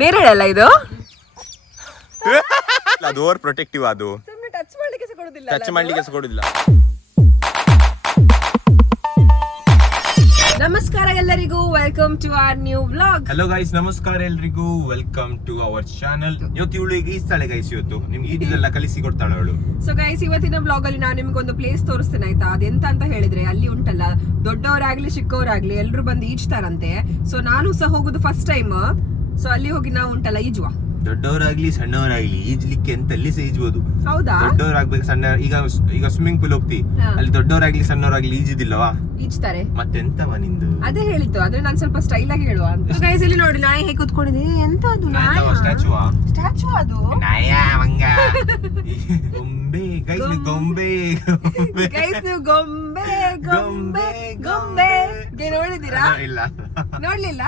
ನೇರಳೆ ಅಲ್ಲ ಇದು? ಅದು ಓವರ್ ಪ್ರೊಟೆಕ್ಟಿವ್. ಅದು ಟಚ್ ಮಾಡ್ಲಿಕ್ಕೆ ಸಹ ಕೊಡುದಿಲ್ಲ. ನಮಸ್ಕಾರ ಎಲ್ಲರಿಗೂ, welcome to our new vlog. Hello guys, ನಮಸ್ಕಾರ ಎಲ್ರಿಗೂ, ವೆಲ್ಕಮ್ ಟು ಅವರ್ ಚಾನಲ್. ಇವತ್ತು ಇವಳಿಗೆ ಈಸ್ತಾಳೆ ಗೈಸ್, ಇವತ್ತು ನಿಮ್ಗೆ ಈಜೆಲ್ಲ ಕಲಿಸಿ ಕೊಡ್ತಾಳೆ ಅವಳು. ಸೊ ಗೈಸ್, ಇವತ್ತಿನ ವ್ಲಾಗ್ ಅಲ್ಲಿ ನಾನು ನಿಮ್ಗೆ ಒಂದು ಪ್ಲೇಸ್ ತೋರಿಸ್ತೇನೆ ಆಯ್ತಾ. ಅದೆಂತ ಅಂತ ಹೇಳಿದ್ರೆ, ಅಲ್ಲಿ ಉಂಟಲ್ಲ ದೊಡ್ಡವರಾಗ್ಲಿ ಚಿಕ್ಕವರಾಗ್ಲಿ ಎಲ್ರು ಬಂದು ಈಜ್ತಾರಂತೆ. ಸೊ ನಾನು ಸಹ ಹೋಗುದು ಫಸ್ಟ್ ಟೈಮ್. ಸೊ ಅಲ್ಲಿ ಹೋಗಿ ನಾವು ಉಂಟಲ್ಲ ಈಜುವ. ದೊಡ್ಡವರಾಗ್ಲಿ ಸಣ್ಣವರಾಗ್ಲಿ ಈಜ್ಲಿಕ್ಕೆ ಅಂತ ಅಲ್ಲಿ ಸಹ ಈಜ್ಬೋದು. ಹೌದಾ? ದೊಡ್ಡವರಾಗ್ಬೇಕು, ಸಣ್ಣ ಈಗ ಸ್ವಿಮ್ಮಿಂಗ್ ಪೂಲ್ ಹೋಗ್ತಿ, ಅಲ್ಲಿ ದೊಡ್ಡವರಾಗ್ಲಿ ಸಣ್ಣವರಾಗ್ಲಿ ಈಜಿದಿಲ್ಲವಾ? ಈಜ್ತಾರೆ. ಮತ್ತೆಂತವ ನಿಂದು? ಅದೇ ಹೇಳಿದ್ದು, ಆದ್ರೆ ನಾನು ಸ್ವಲ್ಪ ಸ್ಟೈಲ್ ಆಗಿ ಹೇಳುವ ಅಂತ. ಗೈಸ್ ಇಲ್ಲಿ ನೋಡಿ, ನಾಯಿ ಹೇಗೆ ಕೂತ್ಕೊಂಡಿದ್ದೀನಿ. ಎಂತ ಅದು? ಸ್ಟ್ಯಾಚು ಅದು. ಗೊಂಬೆ ಗೈಸ್, ಗೊಂಬೆ ಗೈಸ್, ನೀವು ಗೊಂಬೆ ಗೊಂಬೆ ಗೊಂಬೆ ನೋಡಿದೀರಾ? ಇಲ್ಲ, ನೋಡ್ಲಿಲ್ಲ.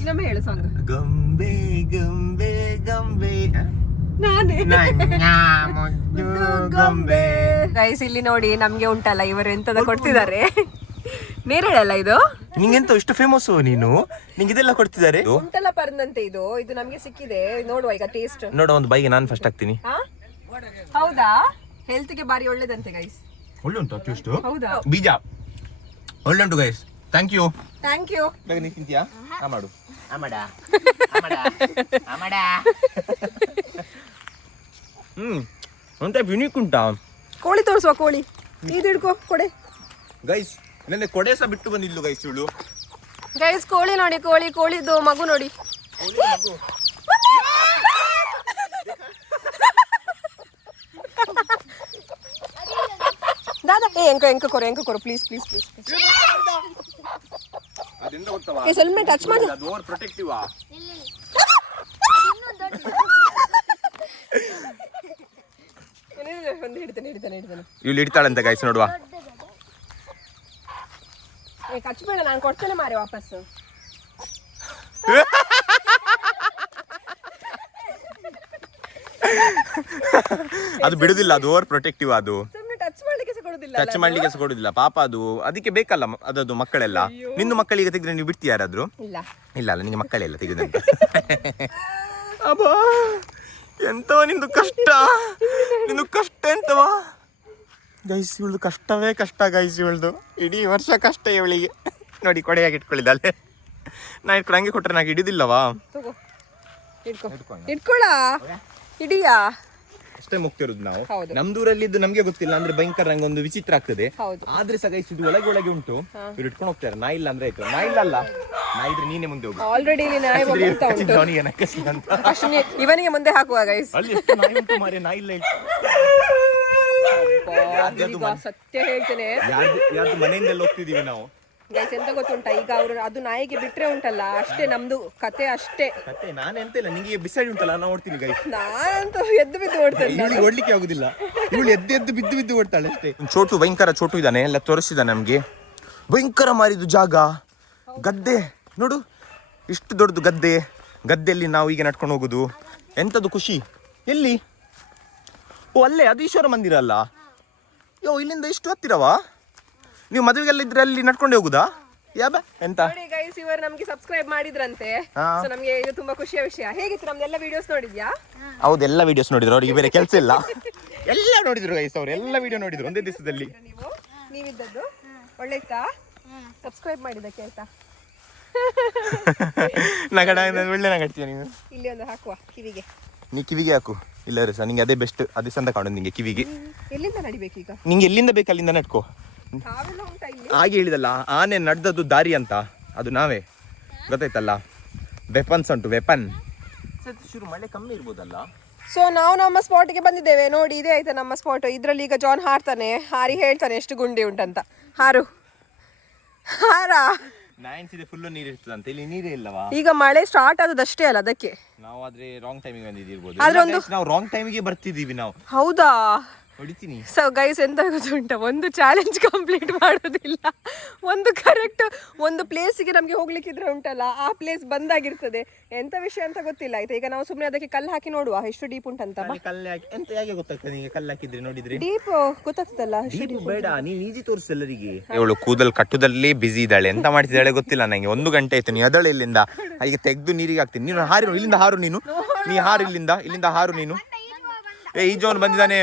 ಇನ್ನೊಮ್ಮೆ ಹೇಳು ಸಾಂಗ್. ಗೊಂಬೆ ಗೊಂಬೆ ಗೊಂಬೆ ನಾನೇ ಗೊಂಬೆ. ಗೈಸ್ ಇಲ್ಲಿ ನೋಡಿ, ನಮ್ಗೆ ಉಂಟಲ್ಲ ಇವರು ಎಂತದ ಕೊಡ್ತಿದ್ದಾರೆ. ನೇರಳೆ ಅಲ್ಲ ಇದು? ನಿಂಗೆಂತ ಇಷ್ಟು ಫೇಮಸ್ ನೀನು, ನಿಂಗೆ ಇದೆಲ್ಲ ಕೊಡ್ತಿದ್ದಾರೆ. ಉಂಟಲ್ಲ ಪರ್ದಂತೆ ಇದು ನಮ್ಗೆ ಸಿಕ್ಕಿದೆ. ನೋಡುವ ಈಗ ಟೇಸ್ಟ್. ನೋಡ, ಒಂದು ಬೈಗೆ ನಾನು ಫಸ್ಟ್ ಆಗ್ತೀನಿ. ಹೌದಾ? ಹೆಲ್ತ್ ಗೆ ಬಾರಿ ಒಳ್ಳೇದಂತೆ ಗೈಸ್. ಒಳ್ಳೆ ಉಂಟು ಟೇಸ್ಟ್. ಹೌದಾ? ಬೀಜ ಒಳ್ಳೆ ಉಂಟು guys. Thank you. Thank you. ಬೇಗ ನೀ ತಿಂತೀಯಾ? ಮಾಡು. ಅಂತ ಯುನಿಕ್ ಉಂಟಾ? ಕೋಳಿ ತೋರಿಸುವ. ಕೋಳಿ ಇದು ಹಿಡ್ಕೋ, ಕೊಡೆ. ಗೈಸ್ ನೆನ್ನೆ ಕೊಡೆ ಸಹ ಬಿಟ್ಟು ಬಂದಿದ್ಲು ಗೈಸ್ ಇವಳು. ಗೈಸ್ ಕೋಳಿ ನೋಡಿ, ಕೋಳಿದು ಮಗು ನೋಡಿ. ದಾದಾ ಎಂಕ ಕೊರು ಪ್ಲೀಸ್. ಅದೆಂತ ಗೊತ್ತವಾ? ಹೆಲ್ಮೆಟ್ ಟಚ್ ಮಾಡಿ. ಅದು ಓವರ್ ಪ್ರೊಟೆಕ್ಟಿವ್. ಇವಳು ಹಿಡಿತಾಳಂತ ಗೈಸ್, ನೋಡುವ. ಕಚ್ಬೇಡ, ನಾನು ಕೊಡ್ತೇನೆ ಮಾರೆ ವಾಪಸ್. ಅದು ಬಿಡುದಿಲ್ಲ, ಅದು ಓವರ್ ಪ್ರೊಟೆಕ್ಟಿವ್. ಅದು ಟಚ್ ಮಾಡ್ಲಿಕ್ಕೆ ಸಹ ಕೊಡುದಿಲ್ಲ. ಪಾಪ ಅದು ಅದಕ್ಕೆ ಬೇಕಲ್ಲ ಅದದ್ದು ಮಕ್ಕಳೆಲ್ಲ. ನಿನ್ನ ಮಕ್ಕಳಿಗೆ ತೆಗೆದ್ರೆ ನೀವು ಬಿಡ್ತೀಯ ಯಾರಾದ್ರೂ? ಇಲ್ಲ, ನಿಂಗೆ ಮಕ್ಕಳೆಲ್ಲ ತೆಗೆದಂತ. ಅಬ್ಬಾ, ಎಂತವ ನಿಂದು ಕಷ್ಟ, ಎಂತವಾ ಗೈಸ್. ಇವಳ್ದು ಕಷ್ಟವೇ ಕಷ್ಟ ಗೈಸ್. ಇವಳ್ದು ಇಡೀ ವರ್ಷ ಕಷ್ಟ ಇವಳಿಗೆ. ನೋಡಿ, ಕೊಡೆಯಾಗಿ ಇಟ್ಕೊಳ್ಳಿದ್ದಾಳೆ. ನಾ ಇಟ್ಕೊಂಡು ಹಂಗೆ ಕೊಟ್ರೆ ನಾಗೆ ಹಿಡಿದಿಲ್ಲವಾ? ಇಟ್ಕೊಳ್ಳ ಹಿಡಿಯಾ? ಅಷ್ಟೇ ಮುಗ್ತಿರೋದು ನಾವು. ನಮ್ದೂರಲ್ಲಿ ಇದ್ದು ನಮ್ಗೆ ಗೊತ್ತಿಲ್ಲ ಅಂದ್ರೆ ಭಯಂಕರ ನಂಗೆ ಒಂದು ವಿಚಿತ್ರ ಆಗ್ತದೆ. ಆದ್ರೆ ಸಹ ಗೈಸ್ ಇದು ಒಳಗೆ ಉಂಟು. ಇವ್ರು ಇಟ್ಕೊಂಡು ಹೋಗ್ತಾರೆ. ನಾ ಇಲ್ಲ ಅಂದ್ರೆ ಆಯ್ತು. ನಾ ಇಲ್ಲ, ನಾ ಇದ್ರೆ ನೀನೇ ಮುಂದೆ ಹೋಗು. ಆಲ್ರೆಡಿ ಇವನಿಗೆ ಮುಂದೆ ಹಾಕುವ ಗೈಸ್. ಅಲ್ಲಿ ಎಷ್ಟು ನಾಯಿ ಉಂಟು ಮಾರೆ, ನಾ ಇಲ್ಲ. ಸತ್ಯ ಹೇಳ್ತೇನೆ, ಯಾರ್ದು ಮನೆಯಿಂದೆಲ್ಲ ಹೋಗ್ತಿದೀವಿ ನಾವು ಗೈಸ್. ಎಂತ ಗೊತ್ತುಂಟ, ಈಗ ಅವರು ಅದು ನಾಯಿಗೆ ಬಿಟ್ರೆ ಉಂಟಲ್ಲ ಅಷ್ಟೇ, ನಮ್ದು ಕತೆ ಅಷ್ಟೇ. ನಾನೆಂತ ಇಲ್ಲ, ನಿಂಗೆ ಬಿಸಾಡಿ ಉಂಟಲ್ಲ, ನಾ ಓಡ್ತೀನಿ ಗೈಸ್. ನಾನಂತೂ ಎದ್ದು ಬಿದ್ದು ಓಡ್ತೇನೆ. ಇವಳಿಗೆ ಓಡ್ಲಿಕ್ಕೆ ಆಗುದಿಲ್ಲ. ಇವಳು ಎದ್ದು ಬಿದ್ದು ಓಡ್ತಾಳೆ ಅಷ್ಟೇ. ಚೋಟು ಭಯಂಕರ ಚೋಟು ಇದ್ದಾನೆ, ಎಲ್ಲ ತೋರಿಸಿದ ನಮ್ಗೆ. ಭಯಂಕರ ಮಾರಿದು ಜಾಗ, ಗದ್ದೆ ನೋಡು, ಇಷ್ಟು ದೊಡ್ಡದು ಗದ್ದೆಯಲ್ಲಿ ನಾವು ಈಗ ನಡ್ಕೊಂಡು ಹೋಗುದು. ಎಂತದ್ದು ಖುಷಿ. ಎಲ್ಲಿ? ಓ ಅಲ್ಲೇ, ಅದು ಈಶ್ವರ ಮಂದಿರ ಅಲ್ಲ? ಇಲ್ಲಿಂದ ಇಷ್ಟು ಹತ್ತಿರವಾ? ನೀವು ಮದುವೆಗೆಲ್ಲ ಇದ್ರೆ ಅಲ್ಲಿ ನಡ್ಕೊಂಡೆ ಹೋಗುದಾ? ಎಂತ ಗೈಸ್, ಇವರು ನಮ್ಗೆ ಸಬ್ಸ್ಕ್ರೈಬ್ ಮಾಡಿದ್ರಂತೆ. ಸೊ ನಮ್ಗೆ ಇದು ತುಂಬಾ ಖುಷಿಯ ವಿಷಯ. ಹೇಗಿತ್ತು ನಮ್ದೆಲ್ಲ ವಿಡಿಯೋಸ್ ನೋಡಿದ್ಯಾ? ಹೌದು, ಎಲ್ಲ ವಿಡಿಯೋಸ್ ನೋಡಿದ್ರು. ಅವ್ರಿಗೆ ಬೇರೆ ಕೆಲಸ ಇಲ್ಲ. ಎಲ್ಲ ನೋಡಿದ್ರು ಗೈಸ್, ಅವ್ರು ಎಲ್ಲ ವಿಡಿಯೋ ನೋಡಿದ್ರು ಒಂದೇ ದಿವಸದಲ್ಲಿ. ನೀವಿದ್ದದ್ದು ಒಳ್ಳೆಯ್ತಾ? ಸಬ್ಸ್ಕ್ರೈಬ್ ಮಾಡಿದ್ದಕ್ಕೆ ಆಯ್ತಾ? ಒಳ್ಳೆ ನಗಡ್ತೀಯ ನೀನು. ಇಲ್ಲಿ ಒಂದು ಹಾಕುವ ಕಿವಿಗೆ. ನೀ ಕಿವಿಗೆ ಹಾಕು. ಇಲ್ಲ ಸರ್, ನಿಂಗೆ ಅದೇ ಬೆಸ್ಟ್, ಅದೇ ಚಂದ ಕಾಣೋದು ನಿಂಗೆ ಕಿವಿಗೆ. ಎಲ್ಲಿಂದ ನಡಿಬೇಕು ಈಗ? ನಿಂಗೆ ಎಲ್ಲಿಂದ ಬೇಕು ಅಲ್ಲಿಂದ ನಡ್ಕೋ. ಹಾಗೆ ಹೇಳಿದಲ್ಲ, ಆನೆ ನಡೆದದ್ದು ದಾರಿ ಅಂತ, ಅದು ನಾವೇ. ಗೊತ್ತಾಯ್ತಲ್ಲ, ವೆಪನ್ಸ್ ಉಂಟು, ವೆಪನ್. ಶುರು ಮಳೆ ಕಮ್ಮಿ ಇರ್ಬೋದಲ್ಲ. ಸೊ ನಾವು ನಮ್ಮ ಸ್ಪಾಟ್ಗೆ ಬಂದಿದ್ದೇವೆ. ನೋಡಿ, ಇದೇ ಆಯ್ತಾ ನಮ್ಮ ಸ್ಪಾಟ್. ಇದ್ರಲ್ಲಿ ಈಗ ಜಾನ್ ಹಾರಿ ಹೇಳ್ತಾನೆ ಎಷ್ಟು ಗುಂಡಿ ಉಂಟಂತ. ಹಾರ ಫುಲ್ ನೀರು ಇರ್ತದಂತೆ, ಇಲ್ಲಿ ನೀರೇ ಇಲ್ಲವಾ? ಈಗ ಮಳೆ ಸ್ಟಾರ್ಟ್ ಆದದಷ್ಟೇ ಅಲ್ಲ, ಅದಕ್ಕೆ ನಾವು ಆದ್ರೆ ರಾಂಗ್ ಟೈಮಿಗೆ ಬಂದಿದ್ದೀರ್ಬೋದು. ನಾವು ರಾಂಗ್ ಟೈಮಿಗೆ ಬರ್ತಿದೀವಿ ನಾವು. ಹೌದಾ? ಹೊಡಿತೀನಿ. ಸೊ ಗೈಸ್ ಎಂತ ಗೊತ್ತುಂಟ, ಒಂದು ಚಾಲೆಂಜ್ ಕಂಪ್ಲೀಟ್ ಮಾಡೋದಿಲ್ಲ, ಒಂದು ಕರೆಕ್ಟ್ ಒಂದು ಪ್ಲೇಸಿಗೆ ನಮಗೆ ಹೋಗ್ಲಿಕ್ಕಿದ್ರೆ ಉಂಟಲ್ಲ ಆ ಪ್ಲೇಸ್ ಬಂದಾಗಿರ್ತದೆ. ಎಂತ ವಿಷಯ ಅಂತ ಗೊತ್ತಿಲ್ಲ ಆಯ್ತಾ. ಈಗ ನಾವು ಸುಮ್ಮನೆ ಅದಕ್ಕೆ ಕಲ್ಲು ಹಾಕಿ ನೋಡುವ ಎಷ್ಟು ಡೀಪ್ ಉಂಟಂತ. ಕಲ್ಲು ಹಾಕಿ ಎಂತ ಹೇಗೆ ಗೊತ್ತಾಗ್ತದೆ ನಿಮಗೆ? ಕಲ್ಲು ಹಾಕಿದ್ರೆ ನೋಡಿದ್ರಿ ಡೀಪ್ ಗೊತ್ತಾಗ್ತದಲ್ಲ. ಬೇಡ, ನೀನ್ ಈಜಿ ತೋರಿಸು ಎಲ್ಲರಿಗೆ. ಇವಳು ಕೂದಲು ಕಟ್ಟುದಲ್ಲಿ ಬಿಸಿ ಇದ್ದಾಳೆ, ಎಂತ ಮಾಡ್ತಿದ್ದಾಳೆ ಗೊತ್ತಿಲ್ಲ ನಂಗೆ. 1 ಗಂಟೆ ಆಯ್ತು. ನೀ ಅದಳೆ ಇಲ್ಲಿಂದ ಹಾಗೆ ತೆಗೆದು ನೀರಿಗೆ ಹಾಕ್ತೀನಿ. ನೀನು ಹಾರು, ಇಲ್ಲಿಂದ ಹಾರು, ನೀನು ನೀ ಹಾರು, ಇಲ್ಲಿಂದ ಹಾರು ನೀನು. ಈಜೋನ್ ಬಂದಿದ್ದಾನೆ.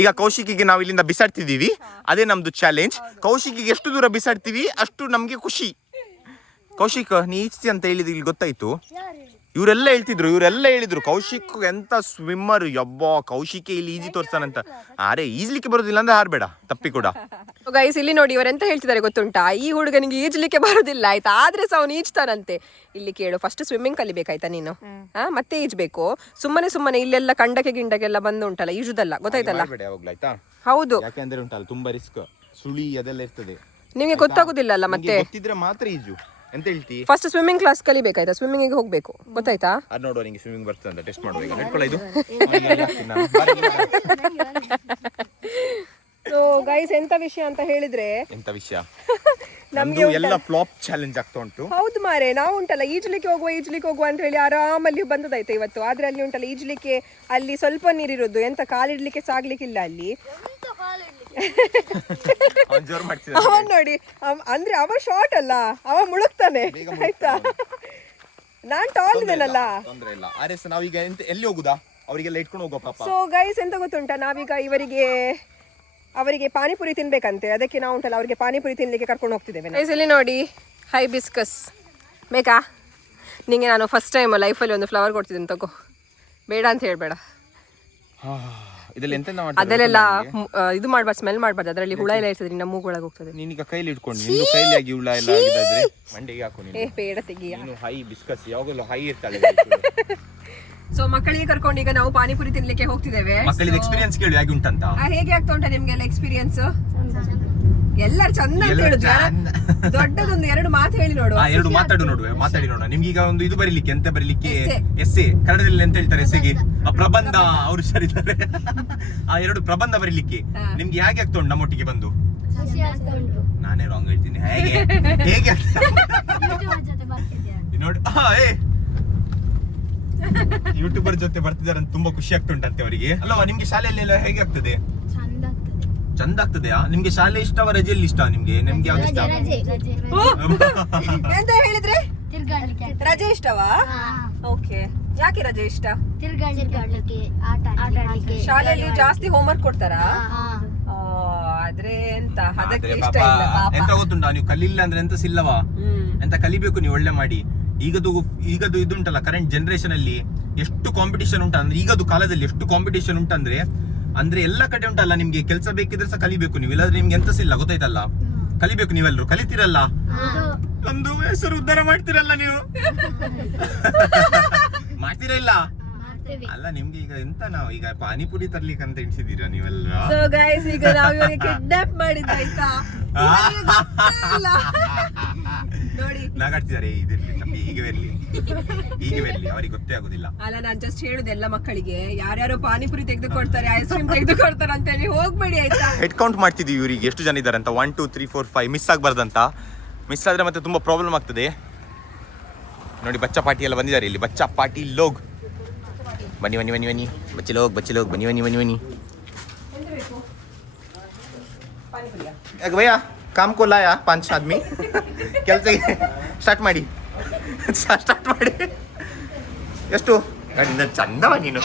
ಈಗ ಕೌಶಿಕಿಗೆ ನಾವು ಇಲ್ಲಿಂದ ಬಿಸಾಡ್ತಿದೀವಿ, ಅದೇ ನಮ್ದು ಚಾಲೆಂಜ್. ಕೌಶಿಕಿಗೆ ಎಷ್ಟು ದೂರ ಬಿಸಾಡ್ತೀವಿ ಅಷ್ಟು ನಮ್ಗೆ ಖುಷಿ. ಕೌಶಿಕ್ ನೀ ಈಜ್ತಿ ಅಂತ ಹೇಳಿದ್ ಇಲ್ಲಿ ಗೊತ್ತಾಯ್ತು. ಇವರೆಲ್ಲ ಹೇಳಿದ್ರು ಕೌಶಿಕ್ ಎಂತ ಸ್ವಿಮ್ಮರ್, ಯಬ್ಬ ಕೌಶಿಕೆ ಇಲ್ಲಿ ಈಜಿ ತೋರ್ಸ್ತಾನಂತ. ಅರೆ ಈಜ್ಲಿಕ್ಕೆ ಬರೋದಿಲ್ಲ ಅಂದ್ರೆ ಹಾರ್ಬೇಡ ತಪ್ಪಿ ಕೂಡ. ಗೈಸ್ ಇಲ್ಲಿ ನೋಡಿ ಇವರೆಂತ ಹೇಳ್ತಿದ್ದಾರೆ ಗೊತ್ತುಂಟಾ, ಈ ಹುಡುಗನಿಗೆ ಈಜ್ಲಿಕ್ಕೆ ಬರೋದಿಲ್ಲ ಆಯ್ತಾ, ಆದ್ರೆ ಸಹ ಅವನು ಈಜ್ತಾನಂತೆ. ಇಲ್ಲಿ ಕೇಳು, ಫಸ್ಟ್ ಸ್ವಿಮ್ಮಿಂಗ್ ಕಲಿಬೇಕಾಯ್ತಾ ನೀನು, ಮತ್ತೆ ಈಜ್ಬೇಕು. ಸುಮ್ಮನೆ ಇಲ್ಲೆಲ್ಲ ಕಂಡಕ್ಕೆ ಗಿಂಡಕ್ಕೆಲ್ಲ ಬಂದು ಉಂಟಲ್ಲ ಈಜುದಲ್ಲ, ಗೊತ್ತಾಯ್ತಲ್ಲ? ಹೌದು, ಯಾಕಂದ್ರೆ ಉಂಟಲ್ಲ ತುಂಬಾ ರಿಸ್ಕ್, ಸುಳಿ ಅದೆಲ್ಲ ಇರ್ತದೆ. ನಿಮಗೆ ಗೊತ್ತಾಗುದಿಲ್ಲ ಅಲ್ಲ ಮತ್ತೆ. ಗೊತ್ತಿದ್ರೆ ಮಾತ್ರ ಈಜು. ಎಂತ ಹೇಳ್ತಿ? ಫಸ್ಟ್ ಸ್ವಿಮ್ಮಿಂಗ್ ಕ್ಲಾಸ್ ಕಲಿಬೇಕಾಯ್ತಾ, ಸ್ವಿಮ್ಮಿಂಗ್ ಹೋಗ್ಬೇಕು, ಗೊತ್ತಾಯ್ತಾ? ಅದು ನೋಡುವ ನಿಂಗೆ ಸ್ವಿಮ್ಮಿಂಗ್ ಬರ್ತದೆ ಅಂತ ಟೆಸ್ಟ್ ಮಾಡುವ. ಈಗ ನೆಟ್ಕೊಳ್ಳ ಇದು. ಸೊ ಗೈಸ್ ಎಂತ ವಿಷಯ ಅಂತ ಹೇಳಿದ್ರೆ, ಎಂತ ವಿಷಯ ನಮ್ಗೆ ಎಲ್ಲ ಫ್ಲಾಪ್ ಚಾಲೆಂಜ್ ಆಗ್ತಾ ಉಂಟು. ಹೌದು ಮಾರೆ, ನಾವು ಉಂಟಲ್ಲ ಈಜ್ಲಿಕ್ಕೆ ಹೋಗುವ ಅಂತ ಹೇಳಿ ಆರಾಮಲ್ಲಿ ಬಂದದಾಯ್ತು ಇವತ್ತು. ಆದ್ರೆ ಅಲ್ಲಿ ಉಂಟಲ್ಲ ಈಜ್ಲಿಕ್ಕೆ ಅಲ್ಲಿ ಸ್ವಲ್ಪ ನೀರಿರೋದು, ಎಂತ ಕಾಲಿಡ್ಲಿಕ್ಕೆ ಸಾಗ್ಲಿಕ್ಕಿಲ್ಲ ಅಲ್ಲಿ. ಅವನ್ ನೋಡಿ ಅಂದ್ರೆ ಅವ ಶಾರ್ಟ್ ಅಲ್ಲ, ಅವ ಮುಳುಗ್ತಾನೆ ಆಯ್ತಾ. ನಾನ್ ಟಾಲ್ ಇದ್ದೇನಲ್ಲ. ತೊಂದ್ರೆ ಇಲ್ಲ. ಆರ್ಎಸ್ ನಾವೀಗ ಎಲ್ಲಿ ಹೋಗುದಾ? ಅವರಿಗೆಲ್ಲ ಇಟ್ಕೊಂಡು ಹೋಗೋ ಪಾಪ. ಸೊ ಗೈಸ್ ಎಂತ ಗೊತ್ತುಂಟ, ನಾವೀಗ ಅವರಿಗೆ ಪಾನಿಪುರಿ ತಿನ್ಬೇಕಂತೆ, ಅದಕ್ಕೆ ನಾವು ಉಂಟಲ್ಲ ಅವರಿಗೆ ಪಾನಿಪುರಿ ತಿನ್ಲಿಕ್ಕೆ ಕರ್ಕೊಂಡು ಹೋಗ್ತಿದ್ದೇವೆ. ಗೈಸ್ ಇಲ್ಲಿ ನೋಡಿ ಹೈಬಿಸ್ಕಸ್ ಬೇಕಾ ನಿಂಗೆ? ನಾನು ಫಸ್ಟ್ ಟೈಮ್ ಲೈಫಲ್ಲಿ ಒಂದು ಫ್ಲವರ್ ಕೊಡ್ತಿದ್ದೀನಿ, ತಗೋ. ಬೇಡ ಅಂತ ಹೇಳ್ಬೇಡ. ಅದೆಲ್ಲ ಇದು ಮಾಡ್ಬಾರ್ದು, ಸ್ಮೆಲ್ ಮಾಡ್ಬಾರ್ದು, ಅದರಲ್ಲಿ ಹುಳ ಎಲ್ಲ ಇರ್ತದೆ, ನಿನ್ನ ಮೂಗೊಳಗೆ ಹೋಗ್ತದೆ. ನೀನೀಗ ಕೈಲಿ ಇಟ್ಕೊಂಡು ನಿನ್ನ ಕೈಲಿ ಆಗಿ ಹುಳ ಎಲ್ಲ ಆಗಿದ್ರೆ ಮಂಡೆಗೆ ಹಾಕು ನೀನು. ಬೇಡ ತೆಗಿಯ. ನೀನು ಹೈ ಬಿಸ್ಕಸ್ ಯಾವಾಗಲೂ ಹೈ ಇರ್ತಾಳೆ. ಸೊ ಮಕ್ಕಳಿಗೆ ಕರ್ಕೊಂಡು ಈಗ ನಾವು ಪಾನಿಪುರಿ ತಿನ್ಲಿಕ್ಕೆ ಹೋಗ್ತಿದ್ದೇವೆ. ಮಕ್ಕಳಿಗೆ ಎಕ್ಸ್ಪೀರಿಯನ್ಸ್ ಕೇಳಿ ಹೇಗೆ ಉಂಟಂತ. ಹೇಗೆ ಆಗ್ತಾ ಉಂಟ ನಿಮ್ಗೆಲ್ಲ ಎಕ್ಸ್ಪೀರಿಯನ್ಸ್? ಎಲ್ಲರೂ ಚಂದ ಅಂತ ಹೇಳುದು. ದೊಡ್ಡದೊಂದು 2 ಮಾತು ಹೇಳಿ ನೋಡು. 2 ಮಾತಾಡಿ ನೋಡುವ. ನಿಮ್ಗೆ ಈಗ ಒಂದು ಇದು ಬರೀಲಿಕ್ಕೆ, ಎಂತ ಬರೀಲಿಕ್ಕೆ? ಎಸ್ಸೆ. ಕನ್ನಡದಲ್ಲಿ ಎಂತ ಹೇಳ್ತಾರೆ ಎಸ್ಸೆಗೆ? ಪ್ರಬಂಧ. ಅವರು ಸರಿತಾರೆ. ಆ 2 ಪ್ರಬಂಧ ಬರೀಲಿಕ್ಕೆ ನಿಮ್ಗೆ ಹೇಗೆ ಆಗ್ತಾ ಉಂಟು ನಮ್ಮೊಟ್ಟಿಗೆ ಬಂದು? ನಾನೇ ರಾಂಗ್ ಹೇಳ್ತೀನಿ. ಹೇಗೆ ನೋಡಿ, ಯೂಟ್ಯೂಬರ್ ಜೊತೆ ಬರ್ತಿದಾರೆ ಅಂತ ತುಂಬಾ ಖುಷಿ ಆಗ್ತುಂಟಂತೆ ಅವರಿಗೆ ಅಲ್ವಾ? ನಿಮ್ಗೆ ಶಾಲೆಯಲ್ಲಿ ಹೇಗೆ ಆಗ್ತದೆ? ಚಂದ ಆಗ್ತದೆಯಾ? ನಿಮ್ಗೆ ಶಾಲೆ ಇಷ್ಟವ ರಜೆಯಲ್ಲಿ ಇಷ್ಟ? ನಿಮ್ಗೆ ಯಾವ್ದು ಇಷ್ಟ? ಎಂತ ಹೇಳಿದ್ರೆ ರಜೆ ಇಷ್ಟವಾ? ಓಕೆ, ಯಾಕೆ ರಜೆ ಇಷ್ಟ? ಶಾಲೆಯಲ್ಲಿ ಜಾಸ್ತಿ ಹೋಮ್ವರ್ಕ್ ಕೊಡ್ತಾರಾ? ಆದ್ರೆ ಎಂತ ಅದಕ್ಕೆ ಇಷ್ಟ ಇಲ್ಲ. ಎಂತ ಗೊತ್ತುಂಟಾ, ನೀವು ಕಲಿಲ್ಲ ಅಂದ್ರೆ ಎಂತ ಸಿಲ್ಲವಾ? ಎಂತ ಕಲಿಬೇಕು ನೀವು ಒಳ್ಳೆ ಮಾಡಿ. ಈಗದು ಇದುಂಟಲ್ಲ ಕರೆಂಟ್ ಜನರೇಷನ್ ಅಲ್ಲಿ ಎಷ್ಟು ಕಾಂಪಿಟೇಷನ್ ಉಂಟಂದ್ರೆ, ಈಗದು ಕಾಲದಲ್ಲಿ ಎಷ್ಟು ಕಾಂಪಿಟೇಷನ್ ಉಂಟಂದ್ರೆ ಎಲ್ಲ ಕಡೆ ಉಂಟಲ್ಲ. ನಿಮ್ಗೆ ಕೆಲಸ ಬೇಕಿದ್ರೆ ಸಹ ಕಲಿಬೇಕು ನೀವು, ಇಲ್ಲಾಂದ್ರೆ ನಿಮ್ಗೆ ಎಂತ ಸಿಲ್ಲ, ಗೊತ್ತಾಯ್ತಲ್ಲ? ಕಲಿಬೇಕು, ನೀವೆಲ್ಲರೂ ಕಲಿತೀರಲ್ಲ, ಒಂದು ಹೆಸರು ಉದ್ಧಾರ ಮಾಡ್ತೀರಲ್ಲ ನೀವು. ಮಾಡ್ತೀರಾ ಇಲ್ಲ? ಅಲ್ಲ ನಿಮ್ಗೆ ಈಗ ಎಂತ ನಾವು ಈಗ ಪಾನಿಪುರಿ ತರ್ಲಿಕ್ಕೆ ಅಂತ ಎಣಿಸಿದೀರಾ ನೀವೆಲ್ಲ? ಸೊ ಗೈಸ್ ಈಗ ನಾವು ಇವರಿಗೆ ಕಿಡ್ನಾಪ್ ಮಾಡಿದ್ದಾಯ್ತಾ ನೋಡಿ, ನಗಾಡ್ತಿದ್ದಾರೆ. ಹೀಗೆ ಬರ್ಲಿ ಅವರಿಗೆ ಗೊತ್ತೇ ಆಗುದಿಲ್ಲ. ಅಲ್ಲ ನಾನ್ ಜಸ್ಟ್ ಹೇಳುದು ಎಲ್ಲ ಮಕ್ಕಳಿಗೆ, ಯಾರ್ಯಾರು ಪಾನಿಪುರಿ ತೆಗೆದುಕೊಡ್ತಾರೆ, ಐಸ್ ಕ್ರೀಮ್ ತೆಗೆದುಕೊಡ್ತಾರೆ ಅಂತ ಹೇಳಿ ಹೋಗ್ಬೇಡಿ ಆಯ್ತಾ. ಹೆಡ್ ಕೌಂಟ್ ಮಾಡ್ತಿದೀವಿ ಇವರಿಗೆ ಎಷ್ಟು ಜನ ಇದ್ದಾರೆ ಅಂತ. 1 2 3 4 5 ಮಿಸ್ ಆಗ್ಬಾರ್ದಂತ. ಮಿಸ್ ಆದ್ರೆ ಮತ್ತೆ ತುಂಬಾ ಪ್ರಾಬ್ಲಮ್ ಆಗ್ತದೆ. ನೋಡಿ ಬಚ್ಚಾ ಪಾಟಿ ಎಲ್ಲ ಬಂದಿದ್ದಾರೆ ಇಲ್ಲಿ. ಬಚ್ಚಾ ಪಾಟಿ ಲೋಗ್ ಬನ್ನಿ ಬಚ್ಚಿ ಲೋಗ್ ಬನ್ನಿ. ಭಯ್ಯ ಕಾಮ್ ಕೋ ಲಾಯಾ 5 ಆದ್ಮಿ ಕೆಲಸ ಸ್ಟಾರ್ಟ್ ಮಾಡಿ. ಎಷ್ಟು ಗಾಡಿಂದ ಚಂದವ ನೀನು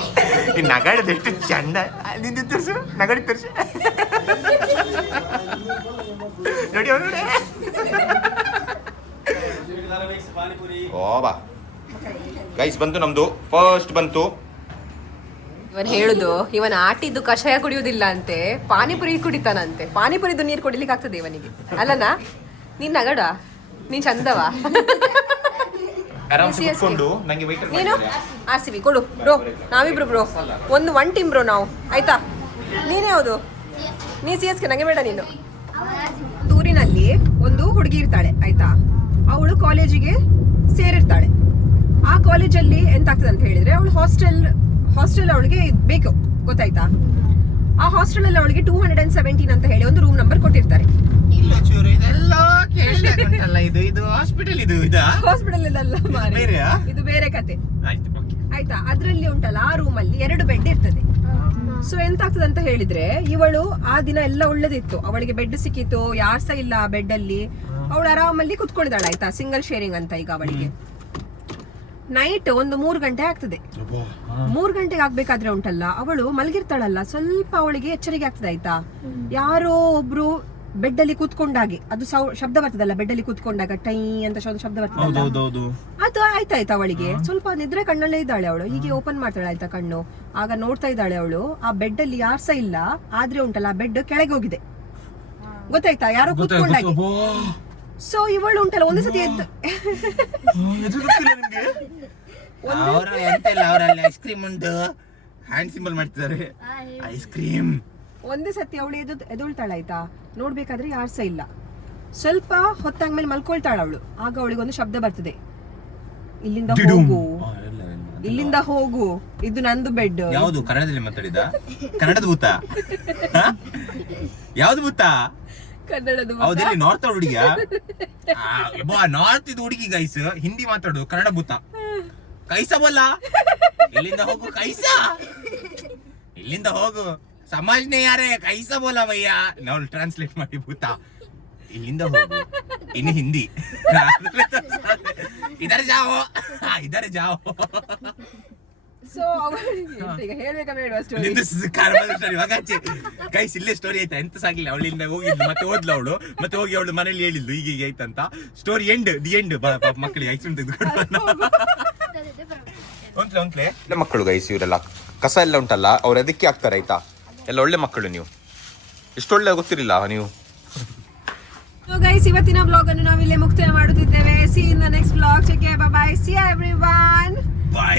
ನಗಾಡೋದು, ಎಷ್ಟು ಚಂದ ನಿಂದು ತೋರಿಸು, ನಗಾಡಿ ತೋರಿಸು. ನೋಡಿ ಓಬಾ ಗೈಸ್ ಬಂತು, ನಮ್ದು ಫಸ್ಟ್ ಬಂತು. ಇವನ್ ಹೇಳುದು, ಇವನ್ ಆಟಿದ್ದು ಕಷಾಯ ಕುಡಿಯುವುದಿಲ್ಲ ಅಂತೆ, ಪಾನಿಪುರಿ ಕುಡಿತಾನಂತೆ. ಪಾನಿಪುರಿದು ನೀರು ಕುಡಿಲಿಕ್ಕೆ ಆಗ್ತದೆ ಇವನಿಗೆ, ಅಲ್ಲನಾ? ನೀನ್ ನಗಡ, ನೀನ್ ಚಂದವಾ? ನೀನು RCB ಕೊಡು ಬ್ರೋ, ನಾವಿಬ್ರು ಬ್ರೋ, ಒನ್ ಟೀಮ್ ಬ್ರೋ ನಾವು, ಆಯ್ತಾ? ನೀನೇ ಹೌದು, ನೀ CSK, ನಂಗೆ ಬೇಡ ನೀನು. ಊರಿನಲ್ಲಿ ಒಂದು ಹುಡುಗಿ ಇರ್ತಾಳೆ ಆಯ್ತಾ, ಅವಳು ಕಾಲೇಜಿಗೆ ಸೇರಿರ್ತಾಳೆ. ಆ ಕಾಲೇಜಲ್ಲಿ ಎಂತ ಆಗ್ತದೆ ಅಂತ ಹೇಳಿದ್ರೆ ಅವಳು ಹಾಸ್ಟೆಲ್ ಅವಳಿಗೆ ಬೇಕು ಗೊತ್ತಾಯ್ತಾ. ಆ ಹಾಸ್ಟೆಲ್ ಅಲ್ಲಿ ಅವಳಿಗೆ 217 ಅಂತ ಹೇಳಿ ಒಂದು ರೂಮ್ ನಂಬರ್ ಕೊಟ್ಟಿರ್ತಾರೆ. ಇಲ್ಲ ಚೂರು ಇದೆಲ್ಲ ಕೇಳಿಲ್ಲ. ಇದು ಹಾಸ್ಪಿಟಲ್ ಹಾಸ್ಪಿಟಲ್ ಅಲ್ಲ ಮಾರೆ, ಬೇರೆಯಾ? ಇದು ಬೇರೆ ಕತೆ ಆಯ್ತು ಓಕೆ. ಆಯ್ತಾ. ಅದ್ರಲ್ಲಿ ಉಂಟಲ್ಲ ಆ ರೂಮ್ ಅಲ್ಲಿ 2 ಬೆಡ್ ಇರ್ತದೆ. ಸೊ ಎಂತ ಆಗ್ತದೆ ಅಂತ ಹೇಳಿದ್ರೆ ಇವಳು ಆ ದಿನ ಎಲ್ಲ ಒಳ್ಳೇದಿತ್ತು, ಅವಳಿಗೆ ಬೆಡ್ ಸಿಕ್ಕಿತ್ತು, ಯಾರ್ಸ ಇಲ್ಲ ಆ ಬೆಡ್ ಅಲ್ಲಿ, ಅವಳು ಆರಾಮಲ್ಲಿ ಕುತ್ಕೊಂಡಿದ್ದಾಳೆ ಆಯ್ತಾ, ಸಿಂಗಲ್ ಶೇರಿಂಗ್ ಅಂತ. ಈಗ ಅವಳಿಗೆ ನೈಟ್ ಒಂದು 3 ಗಂಟೆ ಆಗ್ತದೆ. 3 ಗಂಟೆಗೆ ಆಗ್ಬೇಕಾದ್ರೆ ಉಂಟಲ್ಲ ಅವಳು ಮಲಗಿರ್ತಾಳಲ್ಲ, ಸ್ವಲ್ಪ ಅವಳಿಗೆ ಎಚ್ಚರಿಕೆ ಆಗ್ತದೆ ಆಯ್ತಾ. ಯಾರೋ ಒಬ್ರು ಬೆಡ್ ಅಲ್ಲಿ ಕೂತ್ಕೊಂಡಾಗೆ ಅದು ಶಬ್ದ ಬರ್ತದಲ್ಲ, ಬೆಡ್ ಅಲ್ಲಿ ಕೂತ್ಕೊಂಡಾಗ ಟೈ ಅಂತ ಶಬ್ದ ಬರ್ತದಲ್ಲ, ಅದು ಆಯ್ತಾಯ್ತಾ. ಅವಳಿಗೆ ಸ್ವಲ್ಪ ನಿದ್ರೆ ಕಣ್ಣಲ್ಲೇ ಇದ್ದಾಳೆ ಅವಳು, ಹೀಗೆ ಓಪನ್ ಮಾಡ್ತಾಳೆ ಆಯ್ತಾ ಕಣ್ಣು. ಆಗ ನೋಡ್ತಾ ಇದ್ದಾಳೆ ಅವಳು ಆ ಬೆಡ್ ಅಲ್ಲಿ ಯಾರ್ಸ ಇಲ್ಲ, ಆದ್ರೆ ಉಂಟಲ್ಲ ಆ ಬೆಡ್ ಕೆಳಗೆ ಹೋಗಿದೆ ಗೊತ್ತಾಯ್ತಾ, ಯಾರೋ ಕೂತ್ಕೊಂಡಾಗೆ. ಸೊ ಇವಳು ಉಂಟಲ್ಲ ಒಂದೇ ಸತಿ ಎದ್ದು ಐಸ್ ಕ್ರೀಮ್ ಉಂಟು, ಹ್ಯಾಂಡ್ ಸಿಂಬಲ್ ಮಾಡ್ತಿದ್ದಾರೆ, ಐಸ್ ಕ್ರೀಮ್. ಒಂದೇ ಸತಿ ಅವಳು ಎದುಳ್ತಾಳೆ ಆಯ್ತಾ, ನೋಡ್ಬೇಕಾದ್ರೆ ಯಾರ್ಸ ಇಲ್ಲ. ಸ್ವಲ್ಪ ಹೊತ್ತಾದ್ಮೇಲೆ ಮಲ್ಕೊಳ್ತಾಳ ಅವಳು. ಆಗ ಅವಳಿಗೆ ಒಂದು ಶಬ್ದ ಬರ್ತದೆ, ಇಲ್ಲಿಂದ ಹೋಗು, ಇಲ್ಲಿಂದ ಹೋಗು, ಇದು ನಂದು ಬೆಡ್. ಯಾವುದು ಕನ್ನಡದಲ್ಲಿ ಮಾತಾಡಿದ? ಕನ್ನಡದ ಭೂತ? ಯಾವ್ದು ಭೂತ? ಕನ್ನಡದ ಹೌದಲ್ಲಿ ನಾರ್ತ್ ಹುಡುಗಿಯ? ನಾರ್ತ್ ಇದು ಹುಡುಗಿ ಗೈಸ್, ಹಿಂದಿ ಮಾತಾಡು, ಕನ್ನಡ ಭೂತ. ಕೈಸ ಬೋಲ, ಇಲ್ಲಿಂದ ಹೋಗು ಕೈಸ, ಇಲ್ಲಿಂದ ಹೋಗು, ಸಮಾಜ್ನೆ ಯಾರೇ ಕೈಸ ಬೋಲ ಭಯ್ಯ. ನಾವು ಟ್ರಾನ್ಸ್ಲೇಟ್ ಮಾಡಿ ಭೂತ, ಇಲ್ಲಿಂದ ಹೋಗು, ಇನ್ನು ಹಿಂದಿ ಇದರ ಜಾವೋ. ಸೊ ಈಗ ಹೇಳ್ಬೇಕಾ ಬೇಡ ಗೈಸ್, ಇಲ್ಲೇ ಸ್ಟೋರಿ ಆಯ್ತಾ, ಎಂತ ಸಾಗಿಲ್ಲ. ಅವಳಿಂದ ಹೋಗಿದ್ಲು, ಮತ್ತೆ ಹೋದ್ಲು ಅವಳು, ಮತ್ತೆ ಹೋಗಿ ಅವಳು ಮನೇಲಿ ಹೇಳಿದ್ಲು ಹೀಗೆ ಆಯ್ತಂತ. Story end, the end. ಮಕ್ಕಳಿಗೆ ಐಸ್ ಕ್ರೀಮ್ ತೆಗೆದುಕೊಂಡು ಒಂತ್ಲೆ ಮಕ್ಕಳು ಗೈಸ್, ಇವರೆಲ್ಲ ಕಸ ಎಲ್ಲ ಉಂಟಲ್ಲ ಅವ್ರು ಅದಕ್ಕೆ ಆಗ್ತಾರೆ ಆಯ್ತಾ. ಎಲ್ಲ ಒಳ್ಳೆ ಮಕ್ಕಳು ನೀವು, ಇಷ್ಟೊಳ್ಳೆ ಗೊತ್ತಿರಲಿಲ್ಲ ನೀವು. ಸೊ ಗೈಸ್, ಇವತ್ತಿನ ಬ್ಲಾಗ್ ಅನ್ನು ನಾವಿಲ್ಲೇ ಮುಕ್ತಾಯ ಮಾಡುತ್ತಿದ್ದೇವೆ. C in the next blog. Take care, bye bye, C everyone, by.